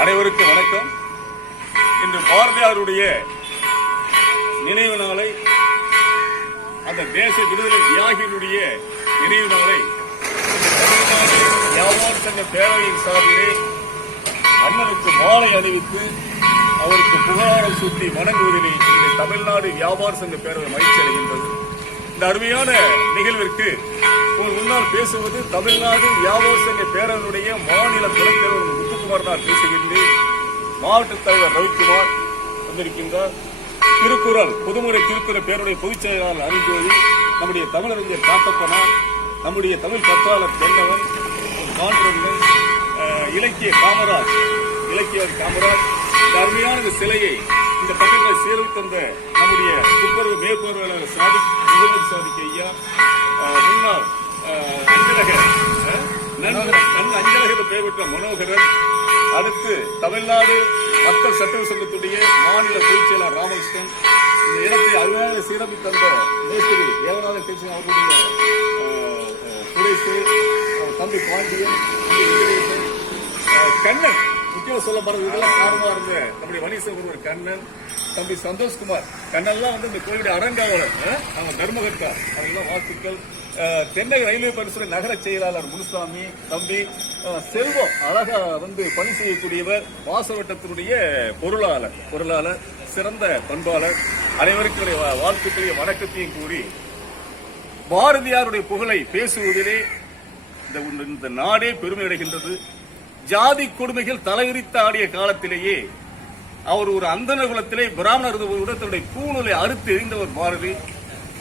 அனைவருக்கும் வணக்கம். இன்று பாரதியாருடைய நினைவு நாளை அந்த தேச விடுதலை தியாகிகளுடைய நினைவு நாளை தமிழ்நாடு வியாபார சங்க பேரவையின் சார்பிலே அண்ணனுக்கு மாலை அணிவித்து அவருக்கு புகழாரம் சூட்டி வணங்குவதிலே இந்த தமிழ்நாடு வியாபார சங்க பேரவை மகிழ்ச்சி அடைகின்றது. இந்த அருமையான நிகழ்விற்கு உங்கள் முன்னால் பேசுவது தமிழ்நாடு வியாபார சங்க பேரவையினுடைய மாநில துணைத் சிவகுமார் நான் பேசுகின்றேன் மாவட்ட தலைவர் ரவிக்குமார் வந்திருக்கின்றார் திருக்குறள் புதுமுறை திருக்குறள் பேருடைய பொதுச் செயலாளர் அருண்ஜோதி நம்முடைய தமிழறிஞர் காட்டப்பனா நம்முடைய தமிழ் பற்றாளர் தென்னவன் மான்றவன் இலக்கிய காமராஜ் இலக்கியர் காமராஜ் இந்த அருமையான இந்த சிலையை இந்த பக்கங்களை சீரழித்து தந்த நம்முடைய துப்புரவு மேற்பார்வையாளர் சாதிக் முகமது சாதிக் ஐயா நன் என்று பெயர் பெற்ற மனோகரன் அடுத்து தமிழ்நாடு மக்கள் சட்டமன்ற சங்கத்துடைய மாநில பொதுச் செயலாளர் ராமகிருஷ்ணன். இந்த இடத்தை அருமையாக சீரமைத்து தந்த மேஸ்திரி தேவநாதன் கிருஷ்ணன் அவர்களுடைய அஹ், சுரேஷ் தம்பி பாண்டியன் கண்ணன் முக்கியம் சொல்ல போறது இதெல்லாம் காரணமா இருந்த நம்முடைய வணிக ஒருவர் கண்ணன் தம்பி சந்தோஷ்குமார். கண்ணெல்லாம் வந்து இந்த கோயிலுடைய அறங்காவலர் அஹ், அவங்க தர்மகர்த்தா. அவங்கெல்லாம் வாழ்த்துக்கள். அஹ், ரயில்வே பரிசுரை நகர செயலாளர் முனுசாமி தம்பி செல்வம் அழகா வந்து பணி செய்யக்கூடியவர் வாசவட்டத்தினுடைய பொருளாளர் பொருளாளர் சிறந்த பண்பாளர். அனைவருக்கும் என்னுடைய வாழ்த்துக்களையும் வணக்கத்தையும் கூறி பாரதியாருடைய புகழை பேசுவதிலே இந்த இந்த நாடே பெருமை அடைகின்றது. ஜாதி கொடுமைகள் தலைவிரித்து ஆடிய காலத்திலேயே அவர் ஒரு அந்தன குலத்திலே பிராமணர் தன்னுடைய பூணூலை அறுத்து எறிந்தவர் பாரதி.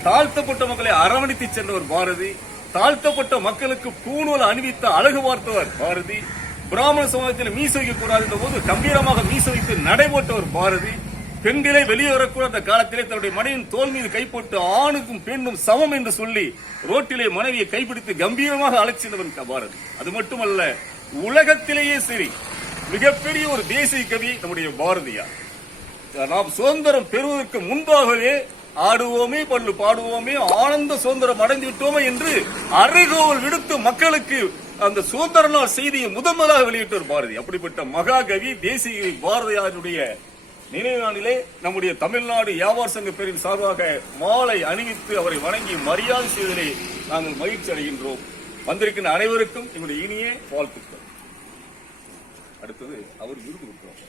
தாழ்த்தப்பட்ட மக்களை அரவணைத்து சென்றவர் பாரதி தாழ்த்தப்பட்ட மக்களுக்கு பூணூல் அணிவித்த அழகு பார்த்தவர் பாரதி பிராமண சமூகத்தில் மீச வைக்கக்கூடாது என்ற போது கம்பீரமாக மீச வைத்து நடைபோட்டவர் பாரதி பெண்களை வெளியே வரக்கூடாத அந்த காலத்திலே தன்னுடைய மனைவியின் தோல் மீது கைப்பட்டு ஆணுக்கும் பெண்ணும் சமம் என்று சொல்லி ரோட்டிலே மனைவியை கைப்பிடித்து கம்பீரமாக அழைச்சிருந்தவன் பாரதி. அது மட்டுமல்ல உலகத்திலேயே சரி மிகப்பெரிய ஒரு தேசிய கவி நம்முடைய பாரதியார். நாம் சுதந்திரம் பெறுவதற்கு முன்பாகவே ஆடுவோமே பல்லு பாடுவோமே ஆனந்த சுதந்திரம் அடைந்து விட்டோமே என்று அறைகோவல் விடுத்து மக்களுக்கு அந்த சுதந்திர நாள் செய்தியை முதன் முதலாக வெளியிட்டார் பாரதி. அப்படிப்பட்ட மகாகவி தேசிய பாரதியாருடைய நினைவு நாளிலே நம்முடைய தமிழ்நாடு வியாபார சங்க பேரின் சார்பாக மாலை அணிவித்து அவரை வணங்கி மரியாதை செய்வதிலே நாங்கள் மகிழ்ச்சி அடைகின்றோம். வந்திருக்கின்ற அனைவருக்கும் எங்களுடைய இனிய வாழ்த்துக்கள். அடுத்தது அவர் விருது கொடுக்கிறோம்